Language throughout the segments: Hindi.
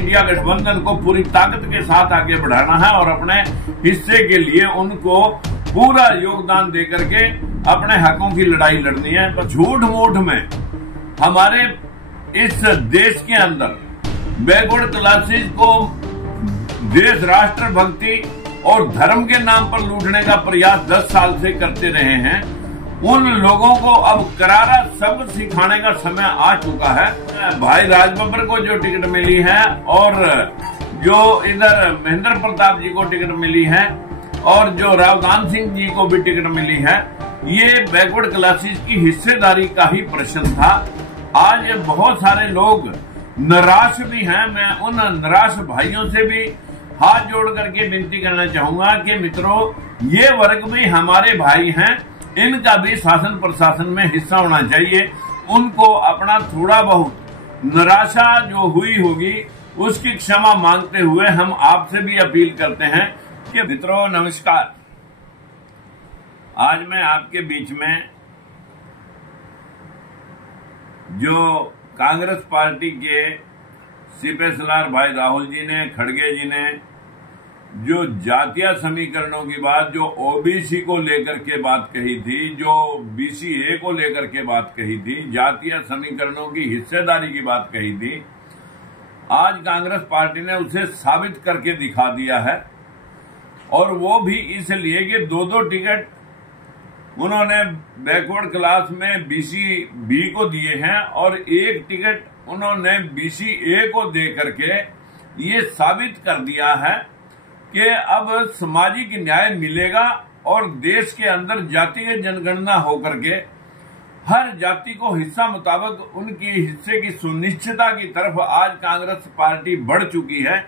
इंडिया गठबंधन को पूरी ताकत के साथ आगे बढ़ाना है और अपने हिस्से के लिए उनको पूरा योगदान दे करके अपने हकों की लड़ाई लड़नी है। तो झूठ मूठ में हमारे इस देश के अंदर बैकवर्ड क्लासेस को देश राष्ट्र भक्ति और धर्म के नाम पर लूटने का प्रयास 10 साल से करते रहे हैं, उन लोगों को अब करारा सबक सिखाने का समय आ चुका है। भाई राज बब्बर को जो टिकट मिली है और जो इधर महेंद्र प्रताप जी को टिकट मिली है और जो रावदान सिंह जी को भी टिकट मिली है, ये बैकवर्ड क्लासेस की हिस्सेदारी का ही प्रश्न था। आज बहुत सारे लोग निराश भी हैं। मैं उन निराश भाइयों से भी हाथ जोड़ करके विनती करना चाहूंगा कि मित्रों, ये वर्ग भी हमारे भाई हैं, इनका भी शासन प्रशासन में हिस्सा होना चाहिए। उनको अपना थोड़ा बहुत निराशा जो हुई होगी उसकी क्षमा मांगते हुए हम आपसे भी अपील करते हैं कि मित्रों नमस्कार। आज मैं आपके बीच में जो कांग्रेस पार्टी के सीपीएसएलआर भाई राहुल जी ने, खड़गे जी ने जो जातीय समीकरणों की बात, जो ओबीसी को लेकर के बात कही थी, जो बीसीए को लेकर के बात कही थी, जातीय समीकरणों की हिस्सेदारी की बात कही थी, आज कांग्रेस पार्टी ने उसे साबित करके दिखा दिया है। और वो भी इसलिए कि 2-2 टिकट उन्होंने बैकवर्ड क्लास में बीसी-बी को दिए हैं और 1 टिकट उन्होंने बीसी-ए को दे करके ये साबित कर दिया है कि अब सामाजिक न्याय मिलेगा और देश के अंदर जातीय जनगणना होकर के हर जाति को हिस्सा मुताबिक उनकी हिस्से की सुनिश्चितता की तरफ आज कांग्रेस पार्टी बढ़ चुकी है।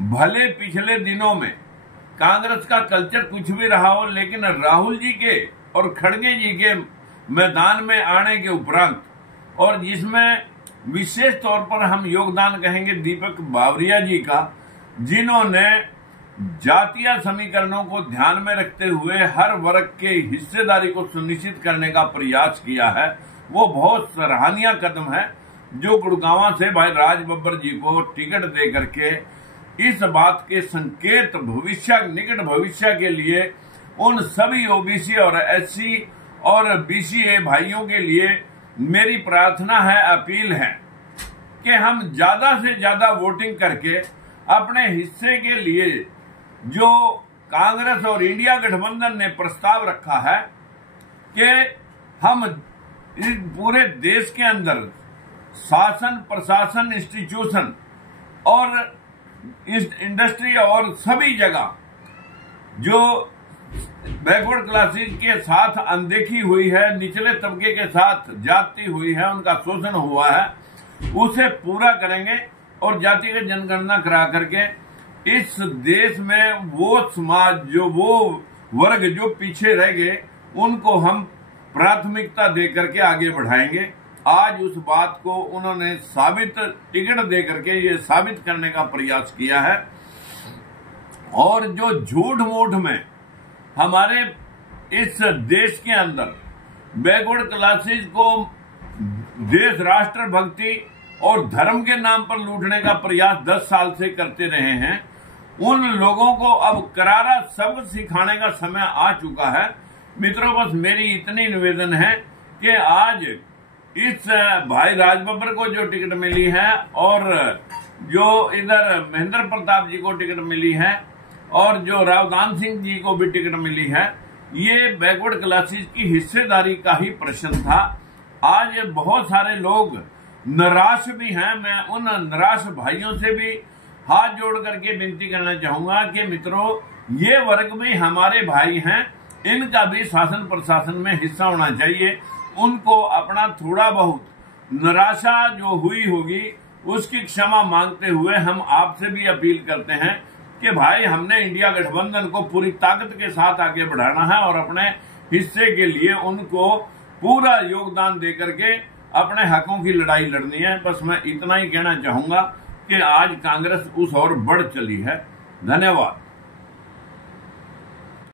भले पिछले दिनों में कांग्रेस का कल्चर कुछ भी रहा हो, लेकिन राहुल जी के और खड़गे जी के मैदान में आने के उपरांत, और जिसमें विशेष तौर पर हम योगदान कहेंगे दीपक बावरिया जी का, जिन्होंने जातीय समीकरणों को ध्यान में रखते हुए हर वर्ग के हिस्सेदारी को सुनिश्चित करने का प्रयास किया है, वो बहुत सराहनीय कदम है। जो गुड़गांव से भाई राज बब्बर जी को टिकट दे करके इस बात के संकेत निकट भविष्य के लिए उन सभी ओबीसी और एससी और बीसीए भाइयों के लिए मेरी प्रार्थना है, अपील है कि हम ज्यादा से ज्यादा वोटिंग करके अपने हिस्से के लिए जो कांग्रेस और इंडिया गठबंधन ने प्रस्ताव रखा है कि हम इस पूरे देश के अंदर शासन प्रशासन इंस्टीट्यूशन और इंडस्ट्री और सभी जगह जो बैकवर्ड क्लासेस के साथ अनदेखी हुई है, निचले तबके के साथ जाति हुई है, उनका शोषण हुआ है, उसे पूरा करेंगे और जातिगत जनगणना करा करके इस देश में वो समाज, जो वो वर्ग जो पीछे रह गए, उनको हम प्राथमिकता दे करके आगे बढ़ाएंगे। आज उस बात को उन्होंने साबित टिकट दे करके ये साबित करने का प्रयास किया है। और जो झूठ मूठ में हमारे इस देश के अंदर बैकवर्ड क्लासेस को देश राष्ट्र भक्ति और धर्म के नाम पर लूटने का प्रयास 10 साल से करते रहे हैं, उन लोगों को अब करारा सबक सिखाने का समय आ चुका है। मित्रों, बस मेरी इतनी निवेदन है कि आज इस भाई राज बब्बर को जो टिकट मिली है और जो इधर महेंद्र प्रताप जी को टिकट मिली है और जो रावदान सिंह जी को भी टिकट मिली है, ये बैकवर्ड क्लासेस की हिस्सेदारी का ही प्रश्न था। आज बहुत सारे लोग निराश भी हैं। मैं उन निराश भाइयों से भी हाथ जोड़ करके विनती करना चाहूंगा कि मित्रों, ये वर्ग भी हमारे भाई हैं, इनका भी शासन प्रशासन में हिस्सा होना चाहिए। उनको अपना थोड़ा बहुत निराशा जो हुई होगी उसकी क्षमा मांगते हुए हम आपसे भी अपील करते हैं कि भाई, हमने इंडिया गठबंधन को पूरी ताकत के साथ आगे बढ़ाना है और अपने हिस्से के लिए उनको पूरा योगदान दे करके अपने हकों की लड़ाई लड़नी है। बस मैं इतना ही कहना चाहूंगा कि आज कांग्रेस उस ओर बढ़ चली है। धन्यवाद।